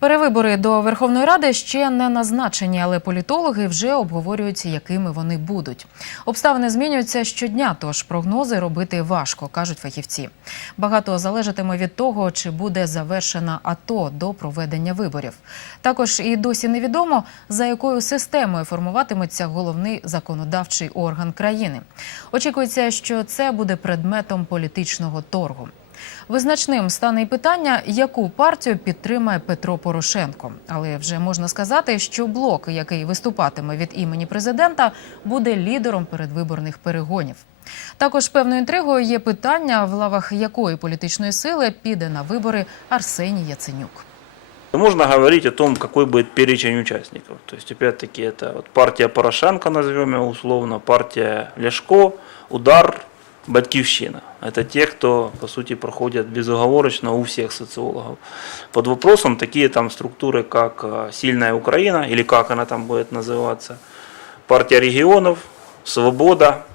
Перевибори до Верховної Ради ще не назначені, але політологи вже обговорюють, якими вони будуть. Обставини змінюються щодня, тож прогнози робити важко, кажуть фахівці. Багато залежатиме від того, чи буде завершена АТО до проведення виборів. Також і досі невідомо, за якою системою формуватиметься головний законодавчий орган країни. Очікується, що це буде предметом політичного торгу. Визначним стане й питання, яку партію підтримає Петро Порошенко. Але вже можна сказати, що блок, який виступатиме від імені президента, буде лідером передвиборних перегонів. Також певною інтригою є питання, в лавах якої політичної сили піде на вибори Арсеній Яценюк. Можно говорить о том, какой будет перечень участников. То есть, опять-таки, это вот партия Порошенко, назовем ее условно, партия Ляшко, Удар, Батькивщина. Это те, кто, по сути, проходят безоговорочно у всех социологов. Под вопросом такие там структуры, как э, «Сильная Украина», или как она там будет называться, партия регионов, «Свобода»,